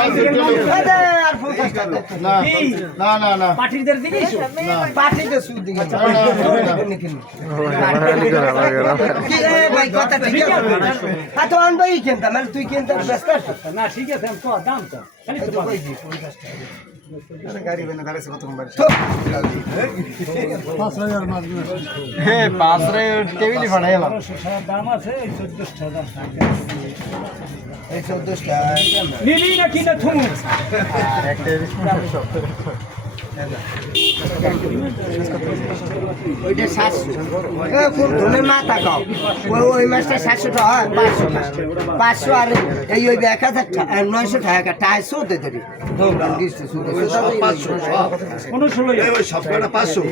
আর 50 টাকা না পাটিদের দিকে পাঠিয়ে সুদ দিকে কি রে ভাই কথা ঠিক আছে তো আনবাই কেনতা মানে তুই কেনতা ব্যস্ত আছিস না ঠিক আছে আমি তো দাম তো খালি তো কই দি 50 টাকা গাড়ি বেনে দাঁড়াইছে কত কম বাড়ি 5000 মাছ হে 5 রে টেবিল ফাড়াইলাম দাম আছে 14 টাকা এই 14 টাকা নিবি না কিনা থুমু ওইটা 700 এ কোন ধনের মাথা কাও ওই মাছটা 700 টাকা 500 আর এই ওই 1000 টাকা 900 টাকা টাই সুদ দে দিবি তো গিস্ট সুদ 500 কোন 16 ওই সবকটা 500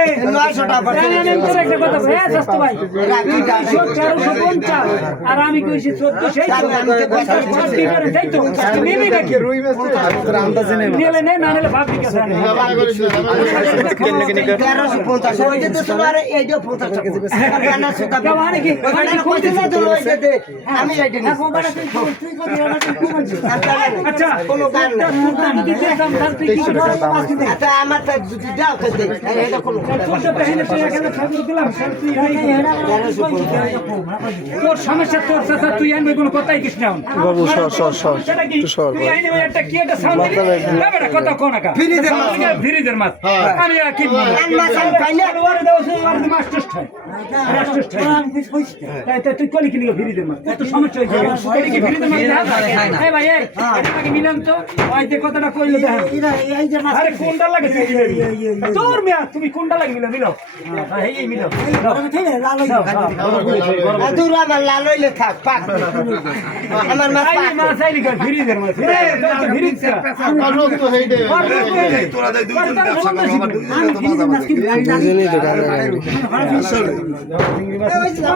এই 900 টাকা তোর একটা কথা ভাই সস্তা ভাই 1450 আর আমি কইছি 14 সেই তো তাই তো নিবি নাকি রুই মাছ আন্দাজে নেই নিলে নে না নিলে ভাবি কাছে আনে 1350 ওইটা তো তোমার এইটা 50 টাকা গানা সুতা মানে কি ওইটা কইতে না তো ওইটা দে আমি এইটা নি আচ্ছা কোনো গান না দিতে দাম তার তুই কি আচ্ছা আমার তো যদি দাও তো দে এটা কোনো তোর সমস্যা তোর সাথে তুই আনবি কোনো কথাই কিস না বাবু সর তুই আইনে একটা কি একটা সাউন্ড দিবি কথা কোন কা ফ্রিজের মাছ আমি আর কি বলবো মাছ আমি পাইলে ওরে দাও সে ওরে মাছ টেস্ট হয় তাই তুই কলি কি নিও ফ্রিজের মাছ তো সমস্যা হইছে এটা কি ফ্রিজের মাছ না এই ভাই এই এটাকে মিলাম তো ওই যে কথাটা কইলো দেখেন আরে কোনটা লাগে তোর মিয়া তুমি কোনটা লাগে মিলাও এই মিলাও দূর আমার লাল হইলে থাক পাক আমার মাছ এই মাছ আইলি কা ফ্রিজের মাছ ফ্রিজ লোক তো হেইডে তোরা দে দুই জন ব্যবসা করো আমার দুই জন তো মাথা মাথা